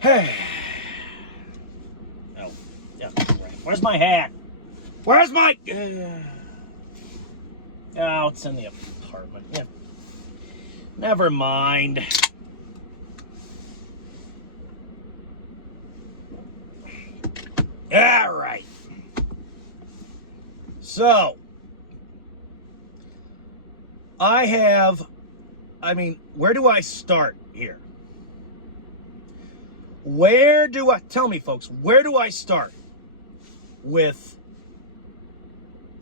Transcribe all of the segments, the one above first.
Hey. Oh, yeah. Right. Where's my hat? Where's my... Oh, it's in the apartment. Yeah. Never mind. All right. So, where do I start here? Tell me folks, where do I start with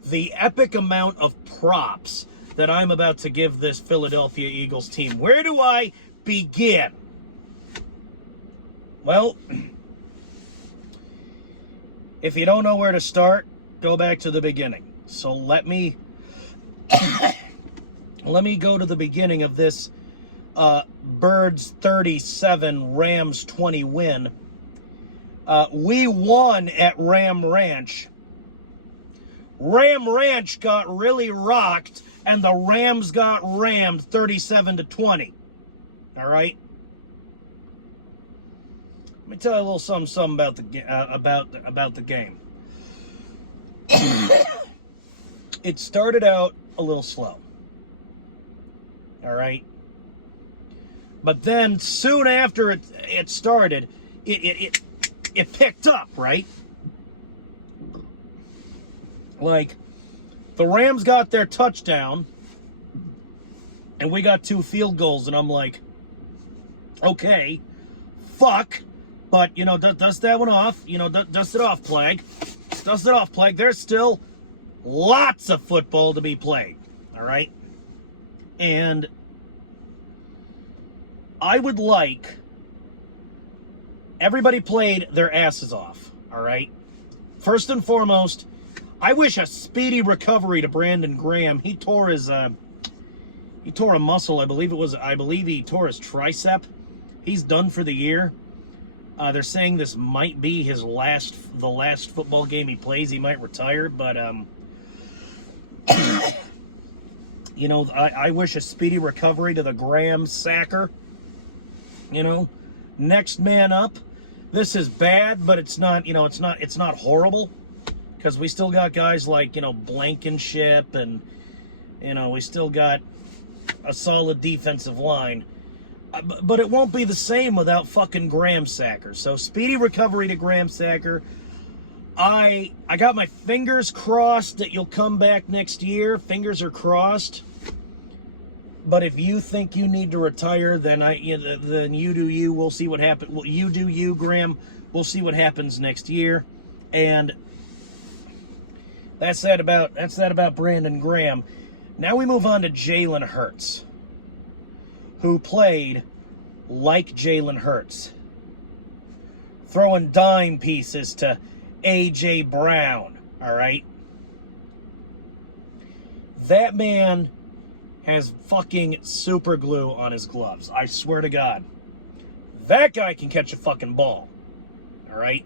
the epic amount of props that I'm about to give this Philadelphia Eagles team? Where do I begin? Well, if you don't know where to start, go back to the beginning. So let me go to the beginning of this Birds 37, Rams 20 win. We won at Ram Ranch. Ram Ranch got really rocked, and the Rams got rammed 37-20. All right. Let me tell you a little something about the game. It started out a little slow. All right. But then soon after it started, it picked up, right? Like, the Rams got their touchdown, and we got 2 field goals, and I'm like, okay, fuck, but, dust that one off, dust it off, Plague. Dust it off, Plague. There's still lots of football to be played, all right? And I would like everybody played their asses off, all right? First and foremost, I wish a speedy recovery to Brandon Graham. He tore a muscle. I believe he tore his tricep. He's done for the year. They're saying this might be the last football game he plays. He might retire, but I wish a speedy recovery to the Graham sacker. Next man up. This is bad, but it's not horrible, because we still got guys like, Blankenship, and, we still got a solid defensive line. But it won't be the same without fucking Graham Sacker. So, speedy recovery to Graham Sacker. I got my fingers crossed that you'll come back next year. Fingers are crossed. But if you think you need to retire, then you do you. We'll see what happens. Well, you do you, Graham. We'll see what happens next year. And that's that about Brandon Graham. Now we move on to Jalen Hurts, who played like Jalen Hurts, throwing dime pieces to A.J. Brown, all right? That man has fucking super glue on his gloves. I swear to God. That guy can catch a fucking ball, all right?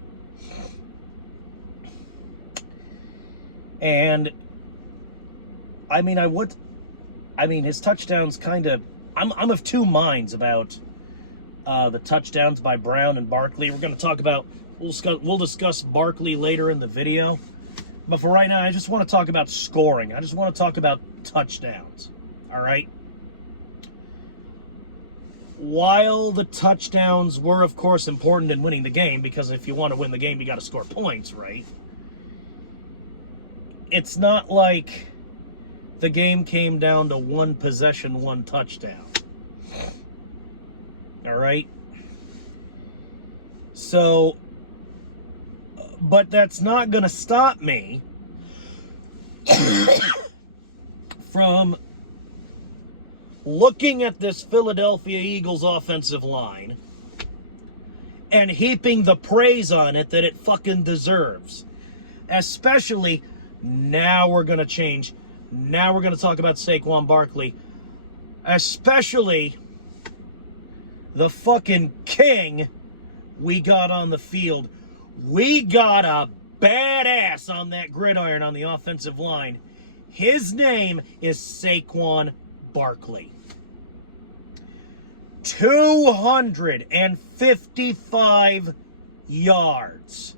And, his touchdowns kind of... I'm of two minds about the touchdowns by Brown and Barkley. We're going to talk about... We'll discuss Barkley later in the video. But for right now, I just want to talk about scoring. I just want to talk about touchdowns. All right? While the touchdowns were, of course, important in winning the game, because if you want to win the game, you got to score points, right? It's not like the game came down to 1 possession, 1 touchdown. All right? So, but that's not going to stop me from looking at this Philadelphia Eagles offensive line and heaping the praise on it that it fucking deserves. Especially, now we're going to change. Now we're going to talk about Saquon Barkley. Especially the fucking king we got on the field. We got a badass on that gridiron on the offensive line. His name is Saquon Barkley. 255 yards.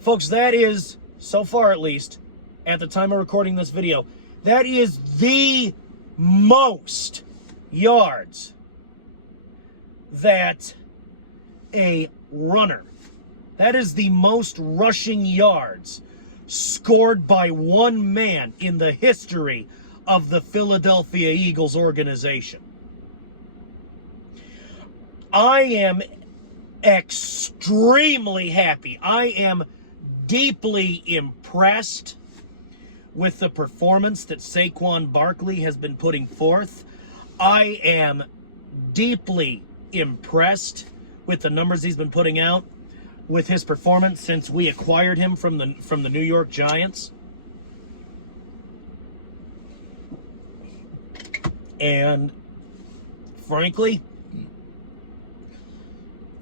Folks, that is, so far at least, at the time of recording this video, that is the most yards that a runner, that is the most rushing yards scored by one man in the history of the Philadelphia Eagles organization. I am extremely happy. I am deeply impressed with the performance that Saquon Barkley has been putting forth. I am deeply impressed with the numbers he's been putting out, with his performance since we acquired him from the New York Giants. And frankly,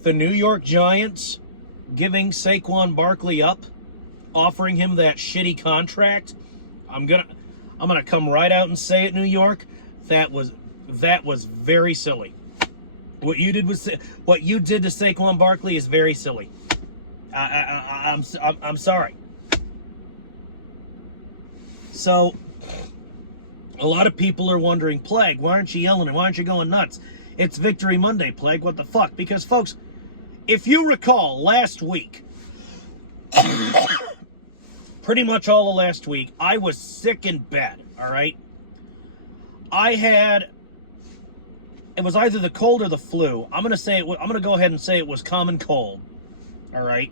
the New York Giants giving Saquon Barkley up, offering him that shitty contract, I'm gonna come right out and say it, New York, that was very silly. What you did to Saquon Barkley is very silly. I'm sorry. So, a lot of people are wondering, Plague, why aren't you yelling and why aren't you going nuts? It's Victory Monday, Plague, what the fuck? Because, folks, if you recall, last week, pretty much all of last week, I was sick in bed, all right? It was either the cold or the flu. I'm going to go ahead and say it was common cold, all right?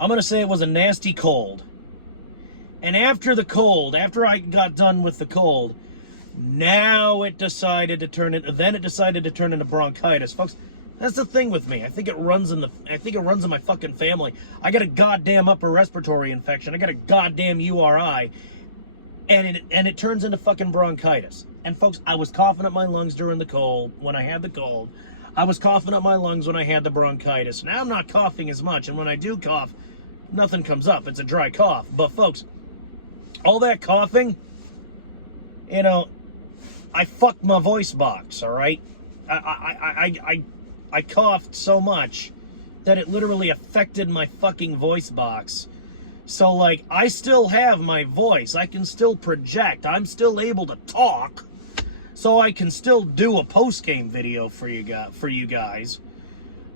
I'm going to say it was a nasty cold. And after I got done with the cold, now it decided to turn into bronchitis. Folks, that's the thing with me. I think it runs in my fucking family. I got a goddamn upper respiratory infection. I got a goddamn URI. And it turns into fucking bronchitis. And folks, I was coughing up my lungs during the cold when I had the cold. I was coughing up my lungs when I had the bronchitis. Now I'm not coughing as much, and when I do cough, nothing comes up. It's a dry cough. But folks, all that coughing, you know, I fucked my voice box, all right? I coughed so much that it literally affected my fucking voice box. So, like, I still have my voice. I can still project. I'm still able to talk. So I can still do a post-game video for you guys.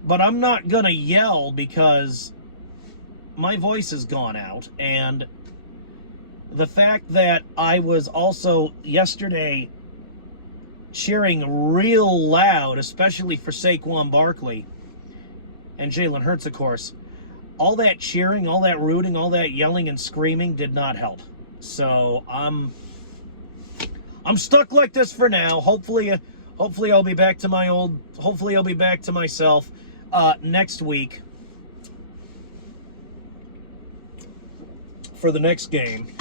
But I'm not going to yell because my voice has gone out. And the fact that I was also yesterday cheering real loud, especially for Saquon Barkley and Jalen Hurts, of course, all that cheering, all that rooting, all that yelling and screaming did not help. So I'm stuck like this for now. Hopefully I'll be back to myself next week for the next game.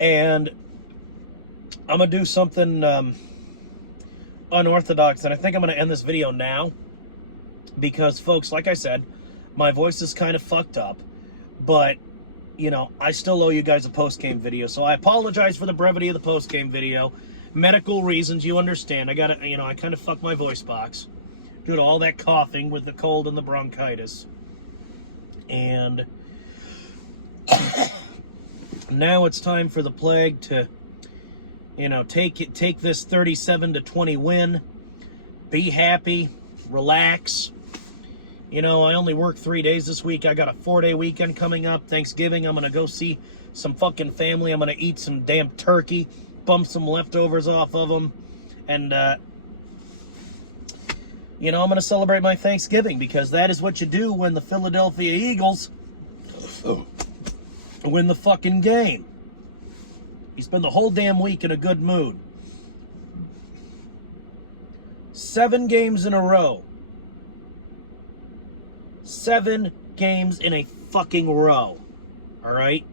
And I'm going to do something unorthodox, and I think I'm going to end this video now because, folks, like I said, my voice is kind of fucked up, but, you know, I still owe you guys a post-game video, so I apologize for the brevity of the post-game video. Medical reasons, you understand. I kind of fucked my voice box due to all that coughing with the cold and the bronchitis. And now it's time for the Plague to, you know, take this 37-20 win, be happy, relax. You know, I only work 3 days this week. I got a 4-day weekend coming up. Thanksgiving, I'm going to go see some fucking family. I'm going to eat some damn turkey, bump some leftovers off of them. And, you know, I'm going to celebrate my Thanksgiving because that is what you do when the Philadelphia Eagles win the fucking game. You spend the whole damn week in a good mood. 7 games in a row. 7 games in a fucking row. All right?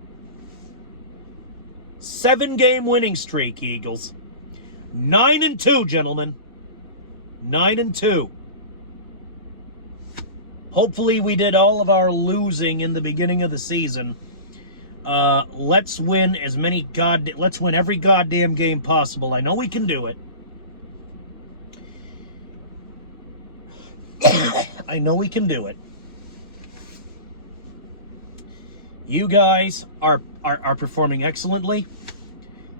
7-game winning streak, Eagles. 9-2, gentlemen. 9-2. Hopefully we did all of our losing in the beginning of the season Let's win let's win every goddamn game possible. I know we can do it. I know we can do it. You guys are performing excellently.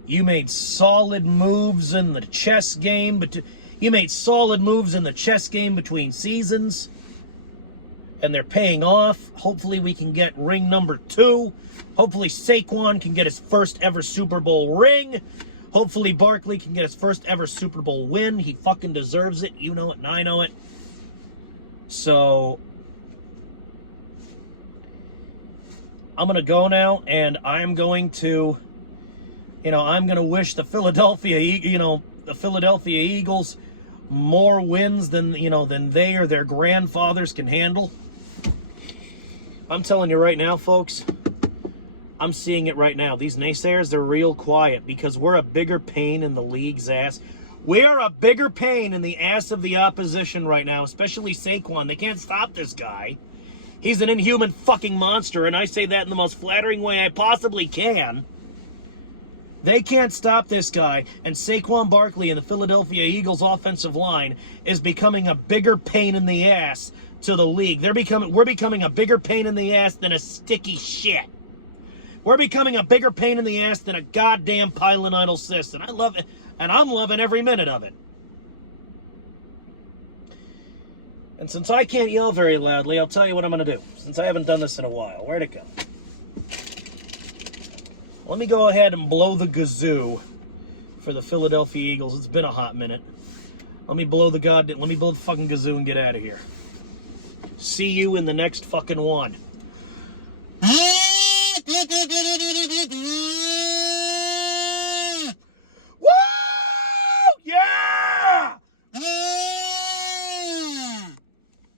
You made solid moves in the chess game, but you made solid moves in the chess game between seasons, and they're paying off. Hopefully we can get ring number 2. Hopefully Saquon can get his first ever Super Bowl ring. Hopefully Barkley can get his first ever Super Bowl win. He fucking deserves it. You know it and I know it. So I'm going to go now, and I'm going to, I'm going to wish the Philadelphia Eagles more wins than they or their grandfathers can handle. I'm telling you right now, folks, I'm seeing it right now. These naysayers, they're real quiet because we're a bigger pain in the league's ass. We are a bigger pain in the ass of the opposition right now, especially Saquon. They can't stop this guy. He's an inhuman fucking monster, and I say that in the most flattering way I possibly can. They can't stop this guy, and Saquon Barkley and the Philadelphia Eagles offensive line is becoming a bigger pain in the ass to the league. We're becoming a bigger pain in the ass than a sticky shit. We're becoming a bigger pain in the ass than a goddamn pylon idle cyst, and I love it, and I'm loving every minute of it. And since I can't yell very loudly, I'll tell you what I'm going to do, since I haven't done this in a while. Where'd it go? Let me go ahead and blow the kazoo for the Philadelphia Eagles. It's been a hot minute. Let me blow the fucking kazoo and get out of here. See you in the next fucking one.